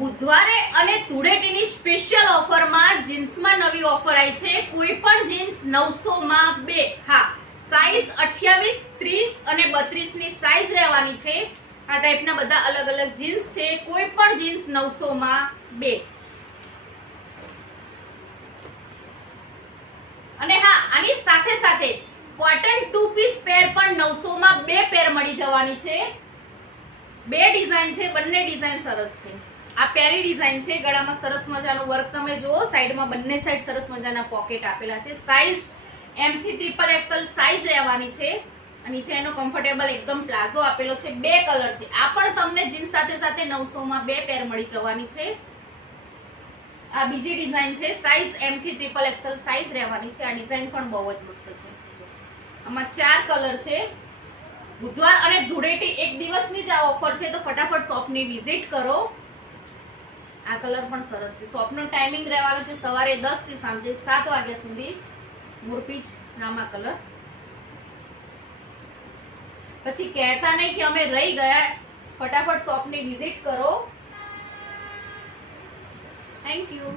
બુધવારે અને ધૂળેટીની સ્પેશિયલ ઓફરમાં જીન્સમાં નવી ઓફર આવી છે. કોઈ પણ જીન્સ 900 માં 2. હા, સાઈઝ 28, 30 અને 32 ની સાઈઝ રહેવાની છે. આ ટાઈપના બધા અલગ અલગ જીન્સ છે. કોઈ પણ જીન્સ 900 માં 2. અને હા, આની સાથે સાથે કોટન 2 પીસ પેર પણ 900 માં 2 પેર મળી જવાની છે. બે ડિઝાઇન છે, બંને ડિઝાઇન સરસ છે. આ પેરી ડિઝાઇન છે, ગળામાં સરસ મજાનું વર્ક તમે જુઓ, સાઈડમાં બંને સાઈડ સરસ મજાના પોકેટ આપેલા છે. સાઈઝ M થી XXL સાઈઝ રહેવાની છે. નીચે એનો કમ્ફર્ટેબલ એકદમ પ્લાઝો આપેલો છે. બે કલર છે. આ પણ તમને જીન્સ સાથે સાથે 900 માં 2 પેર મળી જવાની છે. આ બીજી ડિઝાઇન છે, સાઈઝ M થી XXL સાઈઝ રહેવાની છે. આ ડિઝાઇન પણ બહુ જ મસ્ત છે. આમાં 4 કલર છે. બુધવાર અને ધૂળેટી એક દિવસની જ આ ઓફર છે, તો ફટાફટ શોપની વિઝિટ કરો. આ કલર પણ સરસ છે. શોપનો ટાઈમિંગ રહેવાનો છે સવારે 10 થી સાંજે 7 વાગ્યા સુધી. મોરપીચ રામા કલર. પછી કહેતા નહીં કે અમે રહી ગયા, ફટાફટ શોપની વિઝિટ કરો. Thank you.